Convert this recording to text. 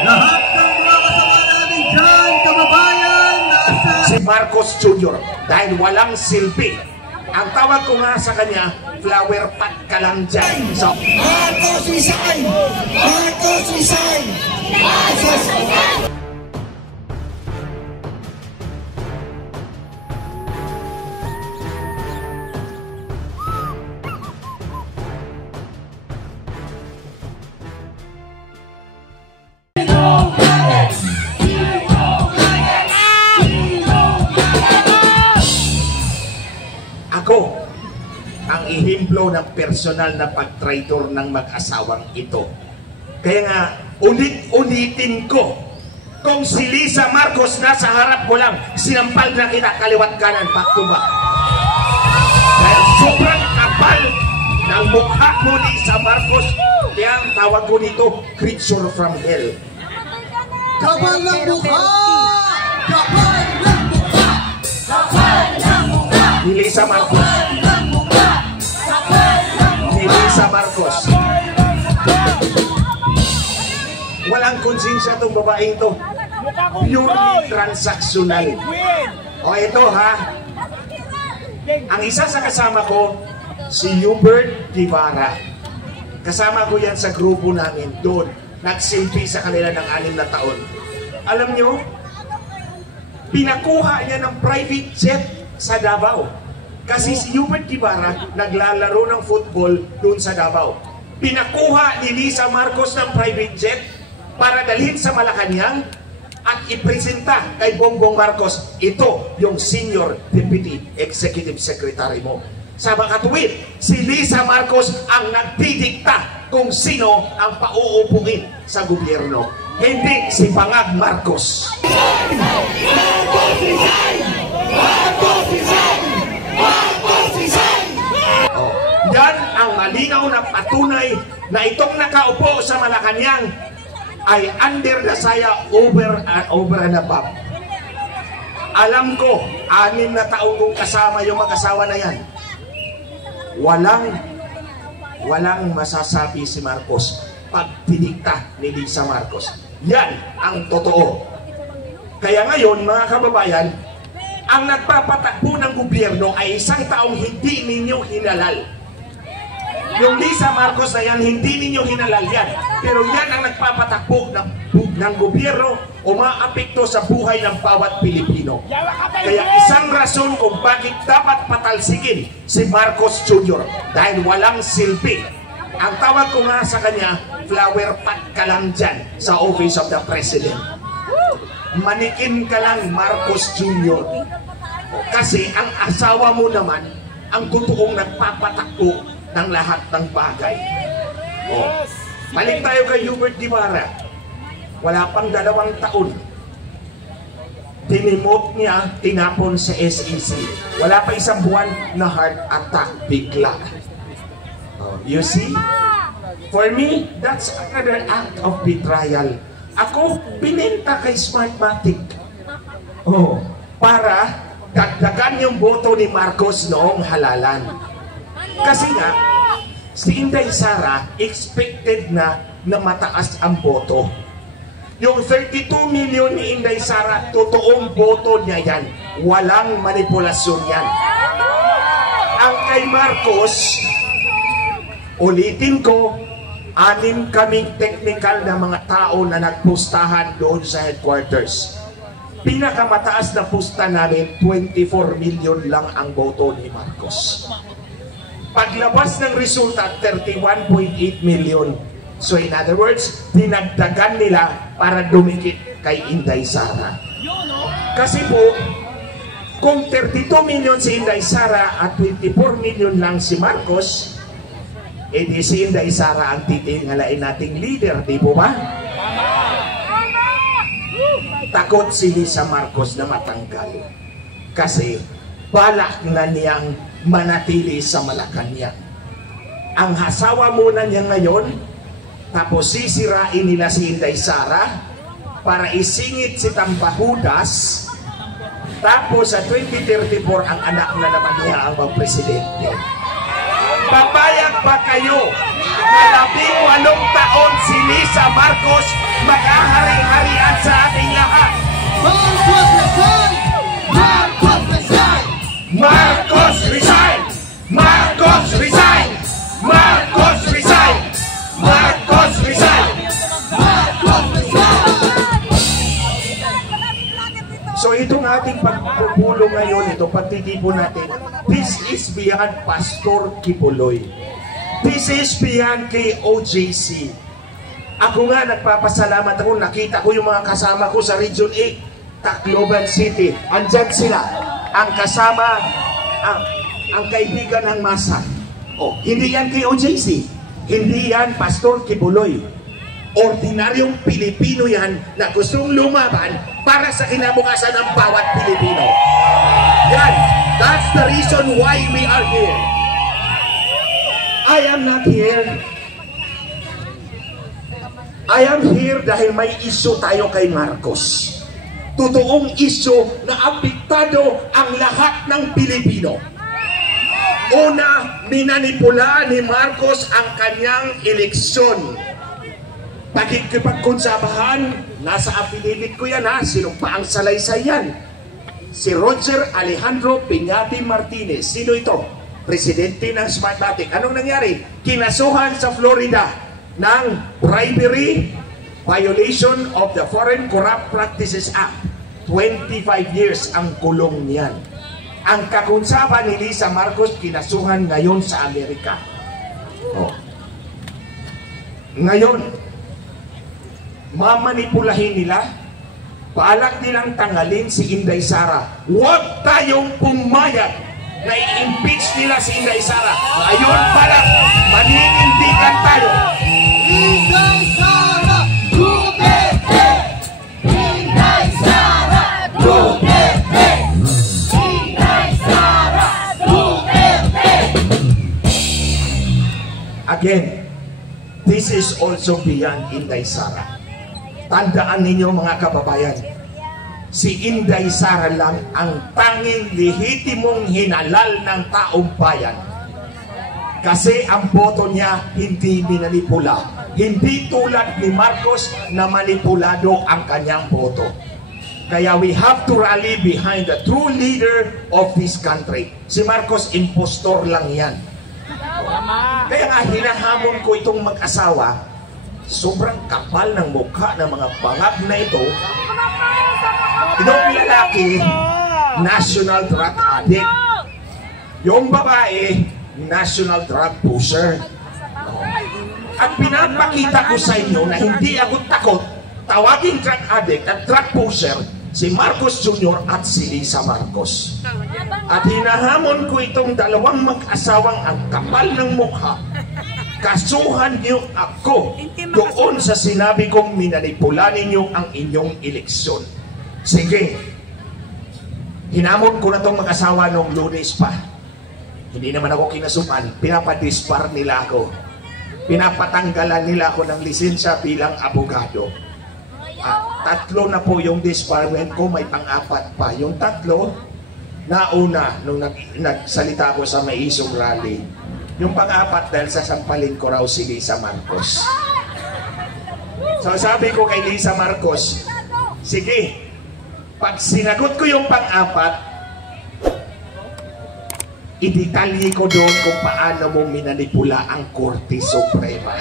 Lahat ng mga kasama natin dyan, kababayan, nasa... Si Marcos Jr. dahil walang silbi. Ang tawag ko nga sa kanya, flower pot ka lang dyan. So, Marcos resign! Marcos resign! Marcos resign! ako ang ihimplo ng personal na pagtraitor ng mag-asawang ito. Kaya nga, ulit-ulitin ko, kung si Lisa Marcos nasa harap mo lang, sinampal na kita kaliwat kanan, back to back. Dahil sobrang kapal ng mukha mo, Lisa Marcos, kaya ang tawag ko nito, creature from hell. Kapal ng mukha! Kapal ng mukha! Kapal ng mukha! Ni Lisa Marcos. Ni Lisa Marcos. Walang konsensya itong babaeng ito. Purely transactional. O ito ha. Ang isa sa kasama ko, si Hubert Guevara. Kasama ko yan sa grupo namin doon. Nagsilbi sa kanila ng 6 na taon. Alam nyo, pinakuha niya ng private jet sa Davao. Kasi si Hubert Guevara naglalaro ng football doon sa Davao. Pinakuha ni Lisa Marcos ng private jet para dalhin sa Malacanang at ipresenta kay Bongbong Marcos, ito yung Senior Deputy Executive Secretary mo. Sa makatuwid, si Lisa Marcos ang nagdidikta kung sino ang pauupuin sa gobyerno. Hindi si Pangag Marcos. Oh, yan ang malinaw na patunay na itong nakaupo sa Malacanang ay under the saya over and above. Alam ko, 6 na taon kong kasama yung mag-asawa na yan. Walang masasabi si Marcos pag tinikta ni Lisa Marcos. Yan ang totoo. Kaya ngayon, mga kababayan, ang nagpapatakbo ng gobyerno ay isang taong hindi ninyo hinalal. Yung Lisa Marcos na yan, hindi ninyo hinalal yan. Pero yan ang nagpapatakbo ng gobyerno o maapekto sa buhay ng bawat Pilipino. Kaya isang rason kung bakit dapat patalsikin si Marcos Jr. dahil walang silbi. Ang tawag ko nga sa kanya, flower pot ka lang dyan sa Office of the President. Manikin ka lang, Marcos Jr. Kasi ang asawa mo naman ang totoong nagpapatakbo ng lahat ng bagay. Balik tayo kay Hubert Guevara. Wala pang 2 taon. Tinimote niya, tinapon sa SEC. Wala pa 1 buwan na heart attack bigla. You see? For me, that's another act of betrayal. Ako, binenta kay Smartmatic. Para dagdagan yung boto ni Marcos noong halalan. Kasi nga, si Inday Sara expected na mataas ang boto. Yung 32 million ni Inday Sara, totoong boto niya yan. Walang manipulasyon yan. Ang kay Marcos, ulitin ko, 6 kaming technical na mga tao na nagpustahan doon sa headquarters. Pinakamataas na pusta namin, 24 million lang ang boto ni Marcos. Paglabas ng resulta, 31.8 million. So in other words, dinagdagan nila para dumikit kay Inday Sara. Kasi po, kung 32 million si Inday Sara at 24 million lang si Marcos, edi si Inday Sara ang titingalain nating leader, di po ba? Takot si Lisa Marcos na matanggal. Kasi balak na niyang manatili sa Malacanang. Ang asawa muna niya ngayon, tapos sisirain nila si Inday Sara para isingit si Tambahudas, tapos sa 2034 ang anak na naman niya ang magpresidente. Papayag ba kayo na 18 taon si Lisa Marcos mag-ahari-harian sa ating lahat. Marcos resign! Marcos resign! Marcos resign! Marcos resign! Marcos resign! Marcos resign! Marcos resign! So itong ating pagpupulong ngayon, itong pagtitipon natin, this is beyond Pastor Kibuloy. This is beyond kay OJC. Ako nga nagpapasalamat ako, nakita ko yung mga kasama ko sa Region 8, Tacloban City. Andyan sila, ang kasama, ang kaibigan ng masa. Oh, hindi yan kay OJC, hindi yan Pastor Kibuloy. Ordinaryong Pilipino yan na gustong lumaban para sa kinabukasan ng bawat Pilipino. Yan, that's the reason why we are here. I am not here. I am here dahil may issue tayo kay Marcos. Totoong issue na apektado ang lahat ng Pilipino. Una, minanipula ni Marcos ang kanyang eleksyon. Pagkipagkonsabahan, nasa affidavit ko yan ha, sino pa ang salaysay yan? Si Roger Alejandro Piñati Martinez. Sino ito? Presidente ng Smartmatic. Anong nangyari? Kinasuhan sa Florida ng bribery, violation of the Foreign Corrupt Practices Act. 25 years ang kulong niyan. Ang kakonsaba ni Lisa Marcos kinasuhan ngayon sa Amerika. Oh. Ngayon, mamanipulahin nila, balak nilang tanggalin si Inday Sara. Huwag tayong pumayag na i-impeach nila si Inday Sara. Ngayon balak, maninindigan tayo. Inday Sara Duterte! Inday Sara Duterte! Inday Sara Duterte! Again, this is also beyond Inday Sara. Tandaan ninyo mga kababayan, si Inday Sara lang ang tanging lehitimong hinalal ng taong bayan. Kasi ang boto niya hindi minanipula. Hindi tulad ni Marcos na manipulado ang kanyang boto. Kaya we have to rally behind the true leader of this country. Si Marcos, impostor lang yan. Kaya nga hinahamon ko itong mag-asawa, sobrang kapal ng mukha ng mga bangag na ito. Itong lalaki, national drug addict. Yung babae, national drug pusher. At pinapakita ko sa inyo na hindi ako takot tawagin drug addict at drug pusher si Marcos Jr. at si Lisa Marcos. At hinahamon ko itong dalawang mag-asawang ang kapal ng mukha. Kasuhan niyo ako doon sa sinabi kong minanipula ninyo ang inyong eleksyon. Sige, hinamon ko na itong mag-asawa noong Lunes pa. Hindi naman ako kinasupan, pinapadispar nila ako. Pinapatanggalan nila ako ng lisensya bilang abogado. Tatlo na po yung disbarment ko, may pang-apat pa. Yung tatlo, nauna nung nagsalita ako sa Maisong Rally. Yung pang-apat dahil sasampalin ko raw si Lisa Marcos. So sabi ko kay Lisa Marcos, sige, pag sinagot ko yung pang-apat, idetalye ko doon kung paano mo minanipula ang Korte Suprema.